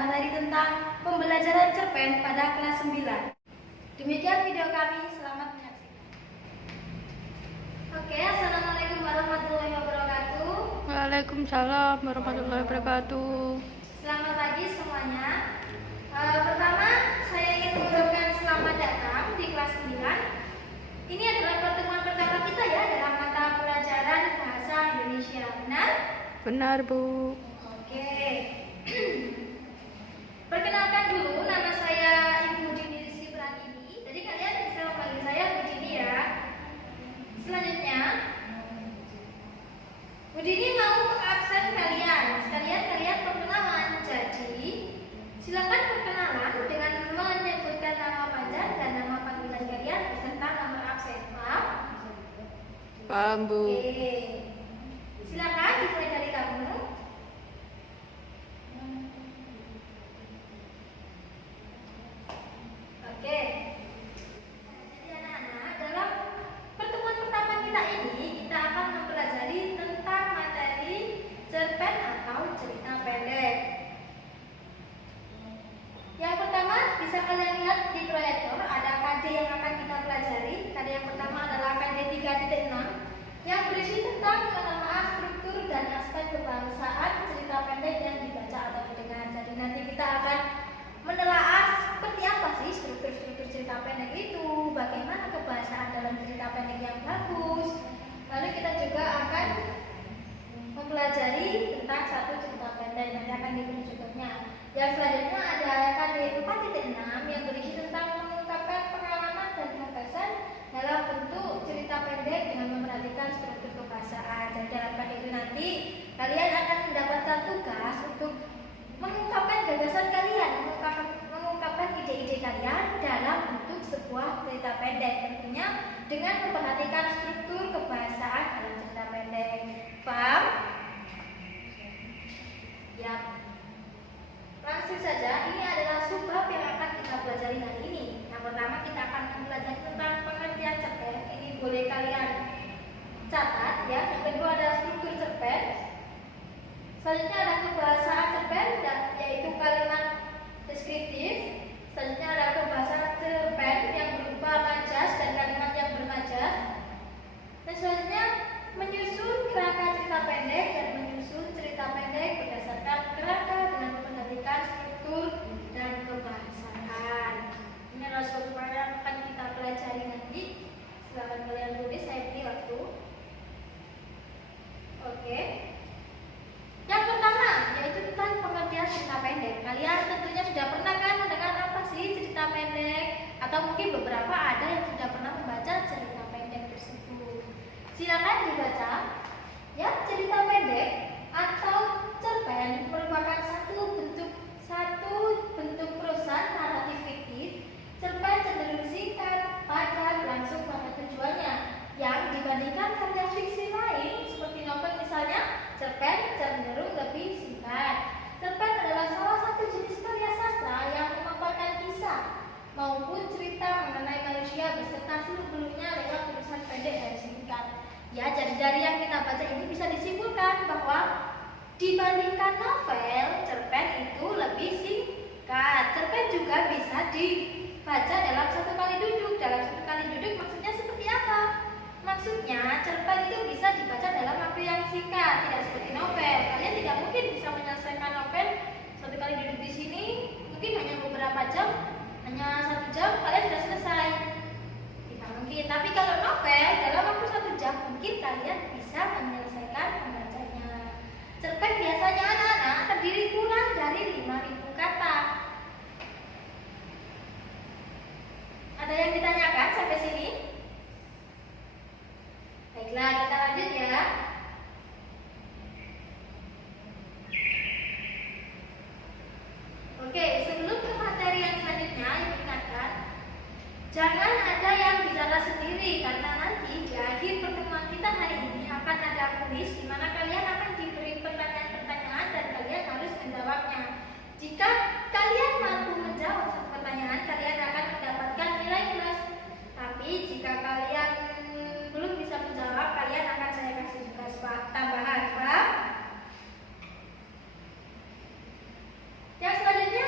materi tentang pembelajaran cerpen pada kelas 9. Demikian video kami, selamat menyaksikan. Oke, assalamualaikum warahmatullahi wabarakatuh. Waalaikumsalam warahmatullahi wabarakatuh. Selamat pagi semuanya. Pertama, saya ingin mengucapkan selamat datang di kelas 9. Ini adalah pertemuan pertama kita ya dalam mata pelajaran bahasa Indonesia. Benar? Benar, Bu. Oke. Perkenalkan dulu, nama saya Ibu Dini Rizky Pratini. Jadi kalian bisa memanggil saya Bu Dini ya. Selanjutnya, Bu Dini mau mengabsen kalian. Sekalian kalian perkenalan. Jadi, silakan perkenalan dengan menyebutkan nama panjang dan nama panggilan kalian beserta nomor absen. Paham? Paham, Bu. Oke. Silakan dimulai dari kamu. Oke. Jadi anak-anak, dalam pertemuan pertama kita ini kita akan mempelajari tentang materi cerpen atau cerita pendek. Yang pertama bisa kalian lihat di proyektor ada KD yang akan kita pelajari. KD yang pertama adalah KD 3.6 yang berisi tentang pengenalan struktur dan aspek kebangsaan cerita pendek yang dibaca atau didengar. Jadi nanti kita akan menelaah seperti apa sih struktur-struktur cerita pendek itu, bagaimana kebahasaan dalam cerita pendek yang bagus. Lalu kita juga akan mempelajari tentang satu cerita pendek, nanti akan diberi contohnya. Yang selanjutnya ada KD 4.6 yang berisi tentang mengungkapkan pengalaman dan gagasan dalam bentuk cerita pendek dengan memperhatikan struktur kebahasaan. Jadi dalam KD itu nanti kalian akan mendapatkan tugas untuk mengungkapkan gagasan kalian, mengungkapkan ide-ide kalian dalam bentuk sebuah cerita pendek, tentunya dengan memperhatikan struktur kebahasaan dalam cerita pendek. Paham? Ya. Langsung saja, ini adalah subbab yang akan kita pelajari hari ini. Yang pertama kita akan mempelajari tentang pengertian cerpen. Ini boleh kalian catat ya. Yang kedua adalah struktur cerpen. Selanjutnya ada kebahasaan cerpen, yaitu kalimat deskriptif. Selanjutnya ada kebahasaan cerpen yang berupa majas dan kalimat yang bermajas. Dan selanjutnya menyusun kerangka cerita pendek dan menyusun cerita pendek berdasarkan kerangka dengan memperhatikan struktur dan kebahasaan. Ini adalah suatu hal yang akan kita pelajari nanti. Silakan kalian tulis, saya beri waktu. Oke. Yang pertama yaitu tentang pengertian cerita pendek. Kalian tentunya sudah pernah kan mendengar apa sih cerita pendek? Atau mungkin beberapa ada yang sudah pernah membaca cerita pendek tersebut. Silakan dibaca. Ya, cerita pendek atau cerpen merupakan satu bentuk prosa naratif fiktif. Cerpen cenderung singkat, padat, langsung pada tujuannya. Yang dibandingkan karya fiksi lain seperti novel misalnya, cerpen cenderung lebih singkat. Cerpen adalah salah satu jenis karya sastra yang memaparkan kisah maupun cerita mengenai manusia beserta seluk-beluknya lewat tulisan pendek dan singkat. Ya, jadi dari yang kita baca ini bisa disimpulkan bahwa dibandingkan novel, cerpen itu lebih singkat. Cerpen juga bisa dibaca dalam satu kali duduk. Dalam satu kali duduk maksudnya seperti apa? Maksudnya cerpen itu bisa dibaca dalam waktu yang singkat, tidak seperti novel. Kalian tidak mungkin bisa menyelesaikan novel satu kali duduk di sini, mungkin hanya beberapa jam, hanya 1 jam kalian sudah selesai. Tidak mungkin. Tapi kalau novel dalam waktu 1 jam mungkin kalian bisa menyelesaikan membacanya. Cerpen biasanya anak-anak terdiri kurang dari 5.000 kata. Ada yang ditanyakan sampai sini? Baiklah, kita lanjut ya. Oke, sebelum ke materi yang selanjutnya, ingatkan, jangan ada yang bicara sendiri karena nanti di akhir pertemuan kita hari ini akan ada kuis di mana kalian akan diberi pertanyaan-pertanyaan dan kalian harus menjawabnya. Jika kalian mampu menjawab satu pertanyaan, kalian akan mendapatkan nilai plus. Tapi jika kalian belum bisa menjawab, kalian akan saya kasih tugas tambahan, paham? Yang selanjutnya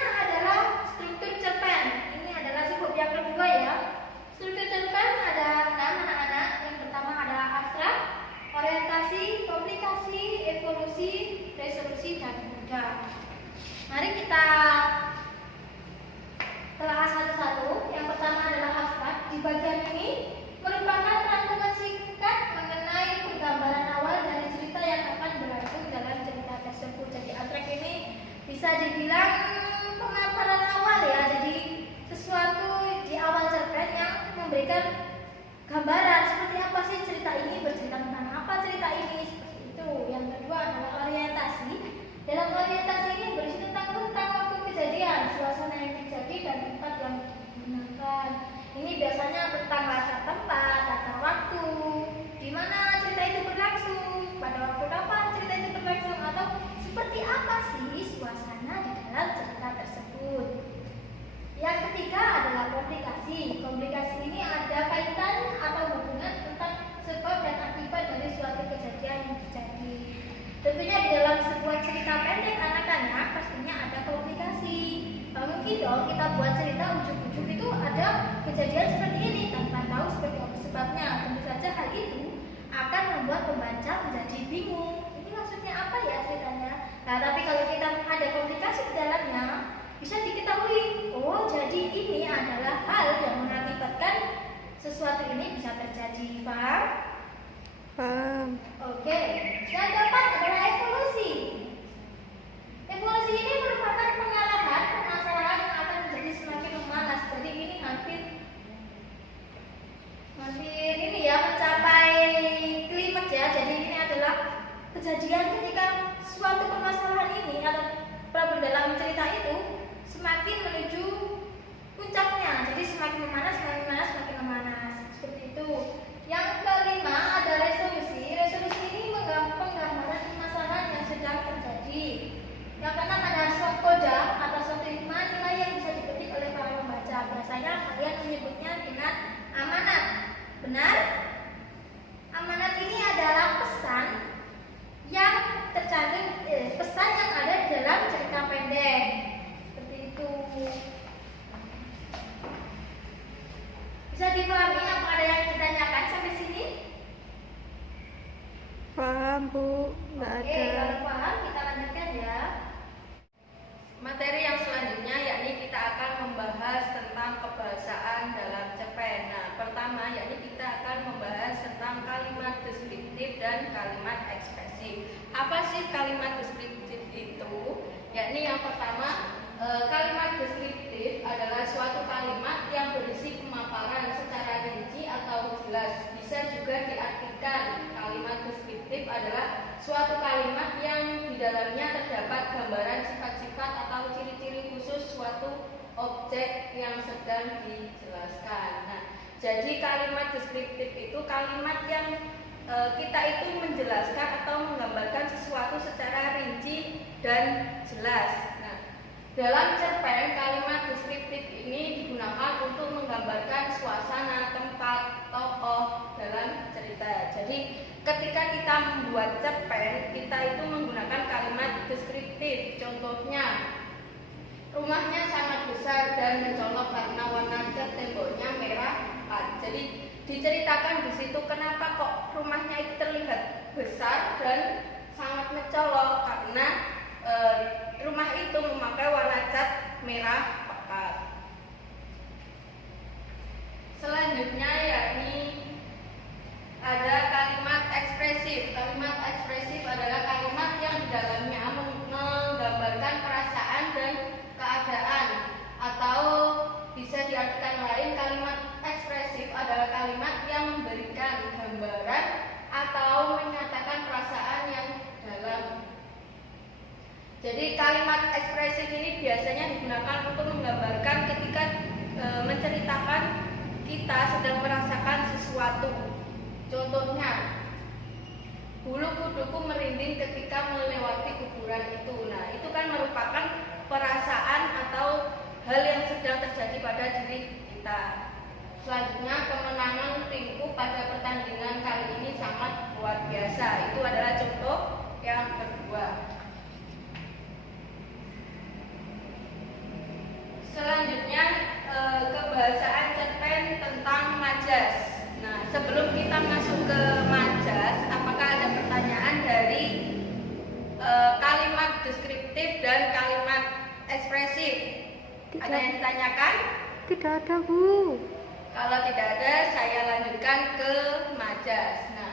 dibilang pemaparan awal ya. Jadi sesuatu di awal cerpen yang memberikan gambaran seperti apa sih cerita ini, bercerita tentang apa cerita ini, seperti itu. Yang kedua adalah orientasi. Dalam orientasi ini berisi tentang waktu kejadian, suasana yang terjadi, dan tempat yang digunakan. Ini biasanya tentang latar tempat, latar waktu, di mana cerita itu berlangsung, pada waktu kapan cerita itu berlangsung, atau seperti apa sih suasana di dalam cerita tersebut. Yang ketiga adalah komplikasi. Komplikasi ini ada kaitan atau hubungan tentang sebab dan akibat dari suatu kejadian yang terjadi. Tentunya di dalam sebuah cerita pendek anak-anak pastinya ada komplikasi. Mungkin dong kita buat cerita ujuk-ujuk itu ada kejadian seperti ini tanpa tahu seperti apa sebabnya. Tentu saja hal itu akan membuat pembaca menjadi bingung. Ini maksudnya apa ya ceritanya? Nah, tapi kalau kita ada komplikasi di dalamnya, bisa diketahui, oh jadi ini adalah hal yang mengakibatkan sesuatu ini bisa terjadi. Paham? Paham. Oke, yang keempat adalah evolusi. Evolusi ini merupakan pengalaman permasalahan yang akan menjadi semakin memanas. Jadi ini hampir ini ya mencapai klimaks ya. Jadi ini adalah kejadian ketika suatu permasalahan ini atau problem dalam cerita itu semakin menuju puncaknya. Jadi semakin memanas, semakin memanas. Seperti itu. Yang kelima ada resolusi. Resolusi ini penggambaran permasalahan yang sedang terjadi. Yang keenam ada suatu koda atau suatu nilai yang bisa dipetik oleh para pembaca. Biasanya kalian menyebutnya dengan amanat. Benar? Amanat ini adalah pesan yang tercantum, pesan yang ada di dalam cerita pendek. Seperti itu. Bisa dipahami apa ada yang ditanyakan sampai sini? Paham, Bu. Nggak Oke, ada. kalau paham kita lanjutkan ya. Materi yang selanjutnya yakni kita akan membahas tentang kebahasaan dalam cerpen. Nah, pertama yakni kita akan membahas tentang kalimat deskriptif dan kalimat ekspresif. Apa sih kalimat deskriptif itu? Yakni yang pertama, kalimat deskriptif adalah suatu kalimat yang berisi pemaparan secara rinci atau jelas. Bisa juga diartikan kalimat deskriptif adalah suatu kalimat yang di dalamnya terdapat gambaran sifat-sifat atau ciri-ciri khusus suatu objek yang sedang dijelaskan. Nah, jadi kalimat deskriptif itu kalimat yang kita itu menjelaskan atau menggambarkan sesuatu secara rinci dan jelas. Nah, dalam cerpen kalimat deskriptif ini digunakan untuk menggambarkan suasana, tempat, tokoh dalam cerita. Jadi ketika kita membuat cerpen, kita itu menggunakan kalimat deskriptif. Contohnya, rumahnya sangat besar dan mencolok karena warna cat temboknya merah pekat. Jadi diceritakan di situ kenapa kok rumahnya itu terlihat besar dan sangat mencolok karena rumah itu memakai warna cat merah pekat. Selanjutnya yakni ada kalimat ekspresif. Kalimat ekspresif adalah kalimat yang di dalamnya menggambarkan perasaan dan keadaan, atau bisa diartikan lain, kalimat ekspresif adalah kalimat yang memberikan gambaran atau menyatakan perasaan yang dalam. Jadi kalimat ekspresif ini biasanya digunakan untuk menggambarkan ketika menceritakan kita sedang merasakan sesuatu. Contohnya, bulu kuduku merinding ketika melewati kuburan itu. Nah, itu kan merupakan perasaan atau hal yang sedang terjadi pada diri kita. Selanjutnya, kemenangan timku pada pertandingan kali ini sangat luar biasa. Itu adalah contoh yang kedua. Selanjutnya, kebahasaan cerpen tentang majas. Nah, sebelum kita masuk ke majas, apakah ada pertanyaan dari kalimat deskriptif dan kalimat ekspresif? Ada yang ditanyakan? Tidak ada, Bu. Kalau tidak ada, saya lanjutkan ke majas. Nah,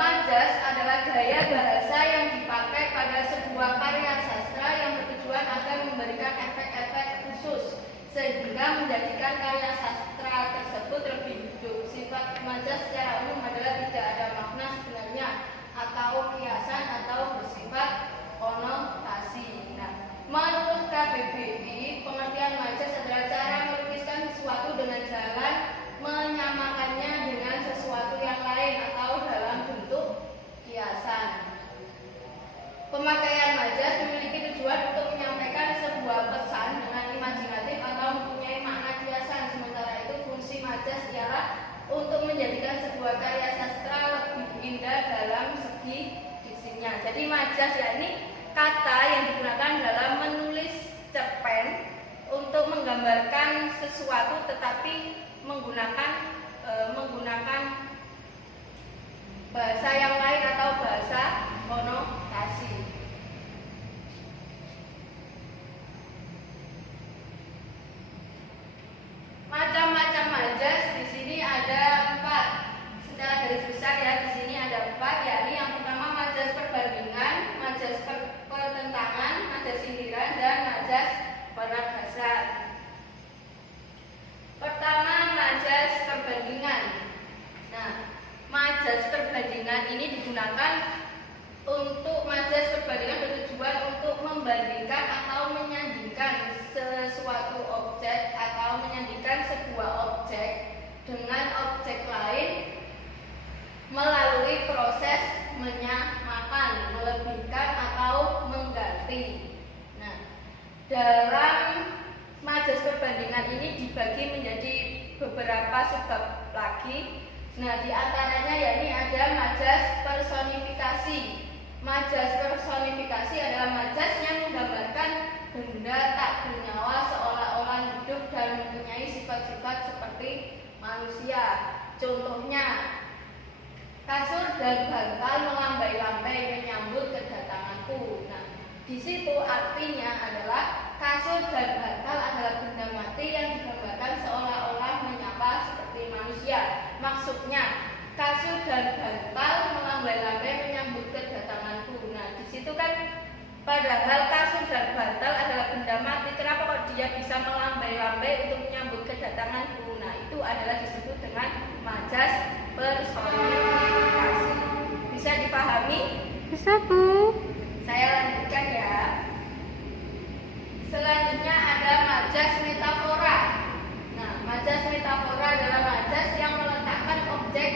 majas adalah gaya bahasa yang dipakai pada sebuah karya sastra sesuatu tetapi menggunakan bahasa yang lain atau bahasa konotasi. Macam-macam majas di sini ada 4. Secara garis besar ya di sini ada 4, yakni yang pertama majas perbandingan, majas pertentangan, majas sindiran, dan majas peradasan. Pertama, majas perbandingan. Nah, majas perbandingan ini digunakan untuk majas perbandingan bertujuan untuk membandingkan atau menyandingkan sesuatu objek atau menyandingkan sebuah objek dengan objek lain melalui proses menyamakan, melebihkan atau mengganti. Nah, dalam majas perbandingan ini dibagi menjadi beberapa subbab lagi. Nah, di antaranya yakni ada majas personifikasi. Majas personifikasi adalah majas yang menggambarkan benda tak bernyawa seolah-olah hidup dan mempunyai sifat-sifat seperti manusia. Contohnya, kasur dan bantal melambai-lambai menyambut kedatanganku. Nah, di situ artinya adalah kasur dan bantal adalah benda mati yang digambarkan seolah-olah menyapa seperti manusia. Maksudnya, kasur dan bantal melambai-lambai menyambut kedatanganku. Nah, di situ kan padahal kasur dan bantal adalah benda mati. Kenapa kok dia bisa melambai-lambai untuk menyambut kedatanganku? Nah, itu adalah disebut dengan majas personifikasi. Bisa dipahami? Bisa, Bu. Saya lanjutkan ya. Selanjutnya ada majas metafora. Nah, majas metafora adalah majas yang meletakkan objek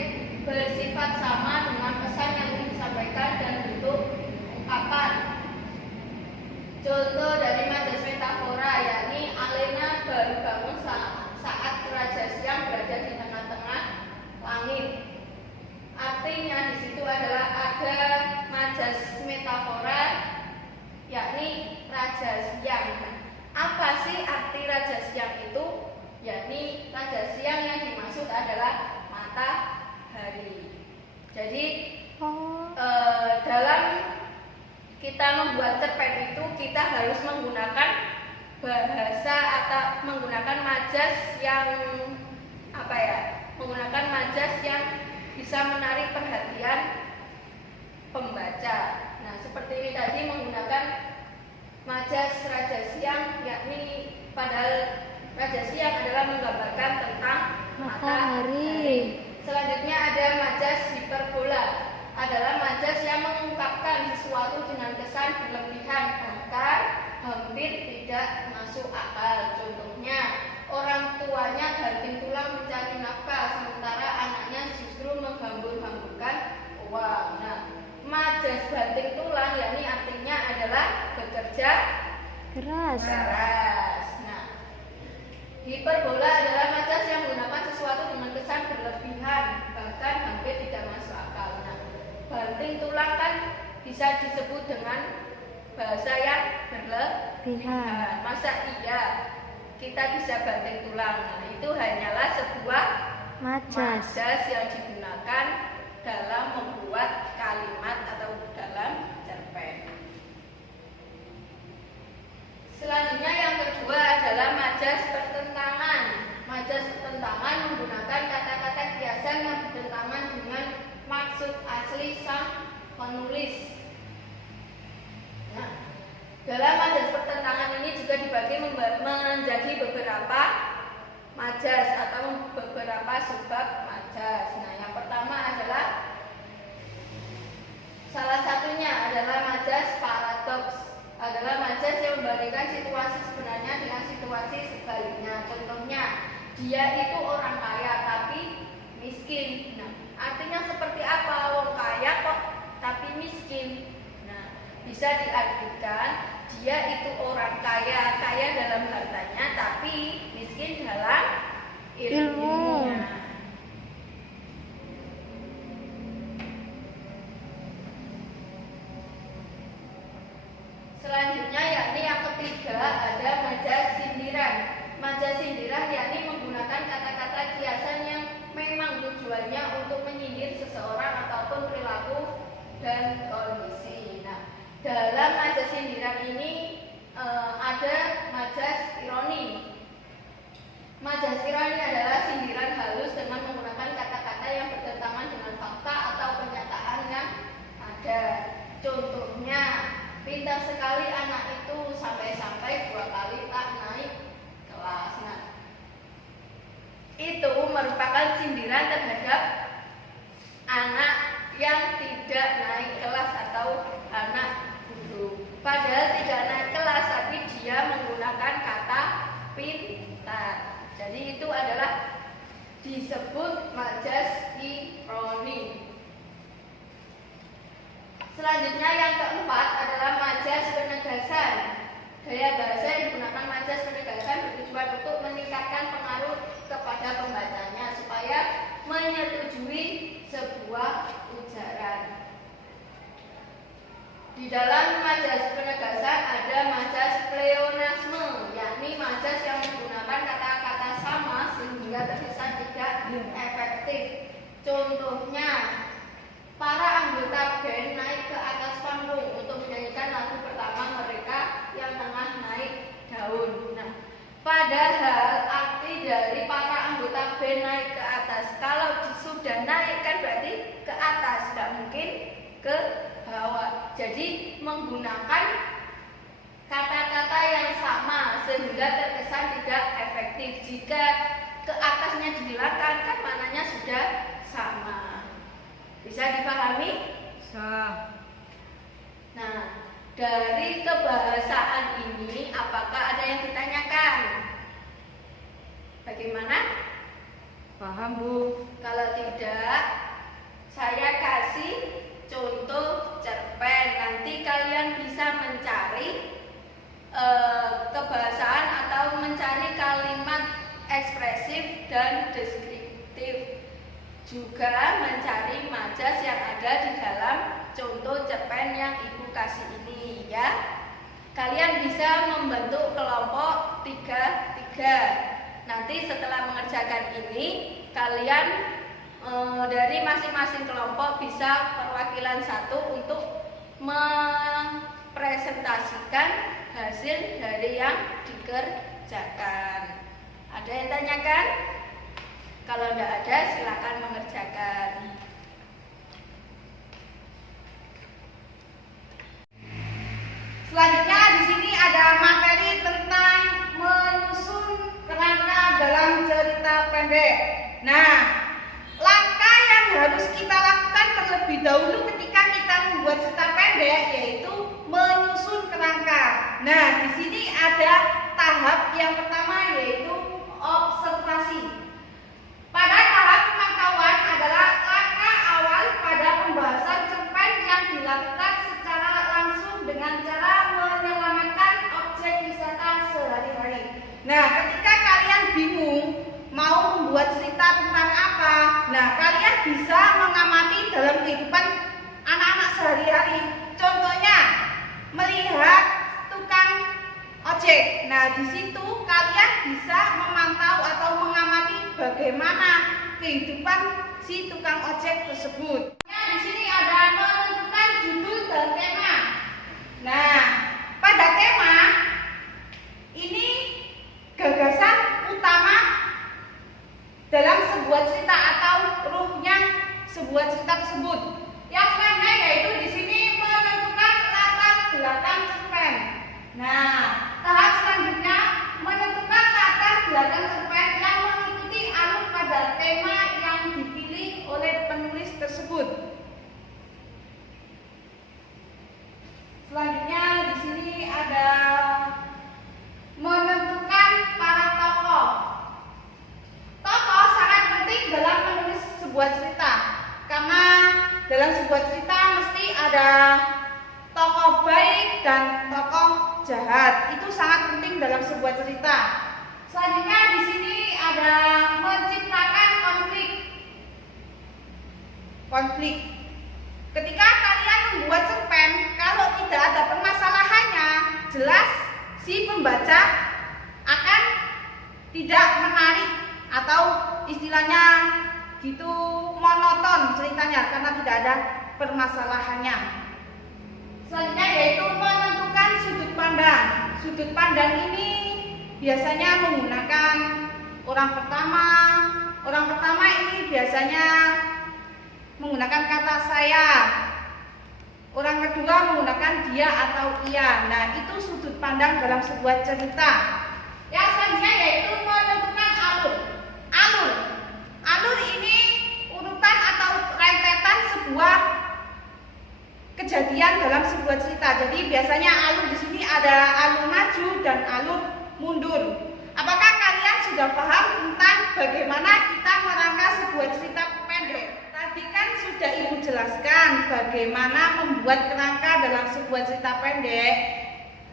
bersifat sama dengan pesan yang ingin disampaikan dan bentuk ungkapan. Contoh dari majas metafora yakni Alena baru bangun saat Raja Siang berada di tengah-tengah langit. Artinya di situ adalah ada majas metafora yakni Raja Siang. Apa sih arti Raja Siang itu? Yakni Raja Siang yang dimaksud adalah matahari. Jadi dalam kita membuat cerpen itu kita harus menggunakan bahasa atau menggunakan majas yang menggunakan majas yang bisa menarik perhatian pembaca. Nah, seperti ini tadi menggunakan majas Raja Siang, yakni padahal Raja Siang adalah menggambarkan tentang matahari. Selanjutnya ada majas hiperbola, adalah majas yang mengungkapkan sesuatu dengan kesan berlebihan bahkan hampir tidak masuk akal. Contohnya, orang tuanya banting tulang mencari nafkah sementara anaknya justru menghambur-hamburkan uang. Nah, majas banting tulang yakni artinya adalah bekerja Keras. Nah, hiperbola adalah majas yang menggunakan sesuatu dengan kesan berlebihan bahkan hampir tidak masuk akal. Nah, banting tulang kan bisa disebut dengan bahasa yang berlebihan. Masa iya kita bisa banting tulang? Nah, itu hanyalah sebuah majas yang digunakan dalam membuat kalimat atau dalam cerpen. Selanjutnya yang kedua adalah majas pertentangan. Majas pertentangan menggunakan kata-kata kiasan yang bertentangan dengan maksud asli sang penulis. Nah, dalam majas pertentangan ini juga dibagi menjadi beberapa majas atau beberapa subbab majas. Nah, yang pertama adalah salah satunya adalah majas paradoks. Adalah majas yang membandingkan situasi sebenarnya dengan situasi sebaliknya. Contohnya, dia itu orang kaya tapi miskin. Nah, artinya seperti apa? Orang kaya kok tapi miskin. Nah, bisa diartikan dia itu orang kaya dalam hartanya tapi miskin dalam ilmunya. Selanjutnya yakni yang ketiga ada majas sindiran. Majas sindiran yakni menggunakan kata-kata kiasan yang memang tujuannya untuk menyindir seseorang ataupun perilaku dan kondisi. Nah, dalam majas sindiran ini ada majas ironi. Majas ironi adalah sindiran halus dengan menggunakan kata-kata yang bertentangan dengan fakta atau kenyataan yang ada. Contohnya, pintar sekali anak itu sampai-sampai 2 kali tak naik kelas. Nah, itu merupakan sindiran terhadap anak yang tidak naik kelas atau anak bodoh. Padahal tidak naik kelas, tapi dia menggunakan kata pintar. Jadi itu adalah disebut majas ironi. Selanjutnya yang keempat adalah majas penegasan. Gaya bahasa yang digunakan majas penegasan bertujuan untuk meningkatkan pengaruh kepada pembacanya supaya menyetujui sebuah ujaran. Di dalam majas penegasan ada majas pleonasme, yakni majas yang menggunakan kata-kata sama sehingga terkesan tidak efektif. Contohnya, para anggota band naik ke atas panggung untuk menyanyikan lagu pertama mereka yang tengah naik daun. Nah, padahal arti dari para anggota band naik ke atas, kalau sudah naik kan berarti ke atas, tidak mungkin ke bawah. Jadi menggunakan kata-kata yang sama sehingga terkesan tidak efektif. Jika ke atasnya dihilangkan kan maknanya sudah sama. Bisa dipahami? Bisa. Nah, dari kebahasaan ini apakah ada yang ditanyakan? Bagaimana? Paham, Bu? Kalau tidak, saya kasih contoh cerpen. Nanti kalian bisa mencari kebahasaan atau mencari kalimat ekspresif dan deskriptif. Juga mencari majas yang ada di dalam contoh cerpen yang Ibu kasih ini ya. Kalian bisa membentuk kelompok 3-3. Nanti setelah mengerjakan ini, kalian dari masing-masing kelompok bisa perwakilan satu untuk mempresentasikan hasil dari yang dikerjakan. Ada yang tanyakan? Kalau tidak ada, silakan mengerjakan. Selanjutnya di sini ada materi tentang menyusun kerangka dalam cerita pendek. Nah, langkah yang harus kita lakukan terlebih dahulu ketika kita membuat cerita pendek yaitu menyusun kerangka. Nah, di sini ada tahap yang pertama yaitu observasi. Pada tahap pemantauan adalah langkah awal pada pembahasan cerpen yang dilakukan secara langsung dengan cara menyelamatkan objek wisata sehari-hari. Nah, ketika kalian bingung mau membuat cerita tentang apa, nah kalian bisa mengamati dalam kehidupan anak-anak sehari-hari. Contohnya, melihat tukang ojek. Nah, di situ kalian bisa memantau atau mengamati bagaimana kehidupan si tukang ojek tersebut. Nah, di sini ada menentukan judul dan tema. Nah, pada tema ini gagasan utama dalam sebuah cerita atau ruhnya sebuah cerita tersebut. Yang selanjutnya yaitu di sini menentukan latar belakang cerpen. Nah, tahap selanjutnya menentukan latar belakang cerpen yang mengikuti alur pada tema yang dipilih oleh penulis tersebut. Selanjutnya di sini ada menentukan para tokoh. Tokoh sangat penting dalam menulis sebuah cerita karena dalam sebuah cerita mesti ada tokoh baik dan tokoh jahat. Itu sangat penting dalam sebuah cerita. Selanjutnya di sini ada menciptakan konflik. Ketika kalian membuat cerpen, kalau tidak ada permasalahannya, jelas si pembaca akan tidak menarik atau istilahnya gitu monoton ceritanya karena tidak ada permasalahannya. Selanjutnya yaitu menentukan sudut pandang. Sudut pandang ini biasanya menggunakan orang pertama. Orang pertama ini biasanya menggunakan kata saya. Orang kedua menggunakan dia atau ia. Nah, itu sudut pandang dalam sebuah cerita. Yang selanjutnya yaitu menentukan alur. Alur ini urutan atau rentetan sebuah kejadian dalam sebuah cerita. Jadi biasanya alur di sini ada alur maju dan alur mundur. Apakah kalian sudah paham tentang bagaimana kita merangkai sebuah cerita pendek? Tadi kan sudah Ibu jelaskan bagaimana membuat kerangka dalam sebuah cerita pendek.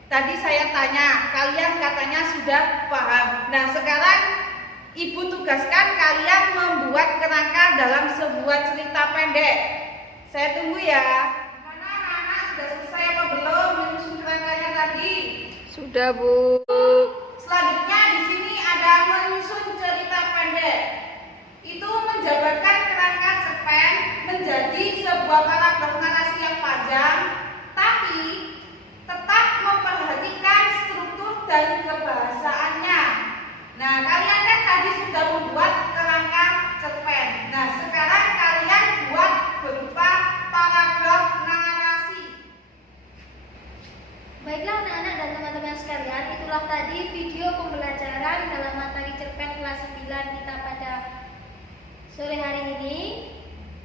Tadi saya tanya, kalian katanya sudah paham. Nah, sekarang Ibu tugaskan kalian membuat kerangka dalam sebuah cerita pendek. Saya tunggu ya. Mana anak-anak sudah selesai apa belum menyusun kerangkanya tadi? Sudah, Bu. Selanjutnya di sini ada menyusun cerita pendek. Itu menjabarkan kerangka cerpen menjadi sebuah paragraf narasi yang panjang, tapi tetap memperhatikan struktur dan kebahasaannya. Nah, kalian kan tadi sudah membuat kerangka cerpen. Nah, sekarang kalian buat berupa paragraf narasi. Baiklah anak-anak dan teman-teman sekalian, itulah tadi video pembelajaran dalam materi cerpen kelas 9 kita pada sore hari ini.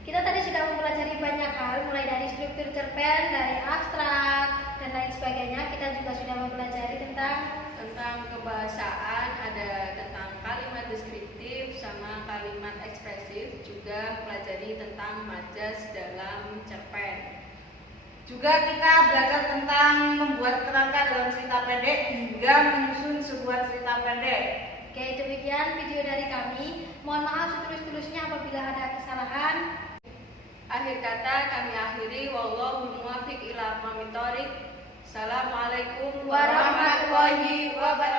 Kita tadi sudah mempelajari banyak hal, mulai dari struktur cerpen, dari abstrak, dan lain sebagainya. Kita juga sudah mempelajari tentang kebahasaan, ada tentang kalimat deskriptif sama kalimat ekspresif, juga pelajari tentang majas dalam cerpen. Juga kita belajar tentang membuat kerangka dalam cerita pendek hingga menyusun sebuah cerita pendek. Oke, demikian video dari kami. Mohon maaf setulus-tulusnya apabila ada kesalahan. Akhir kata kami akhiri, wallahu muwaffiq ila aqwamit thoriq. Assalamualaikum Warahmatullahi wabarakatuh.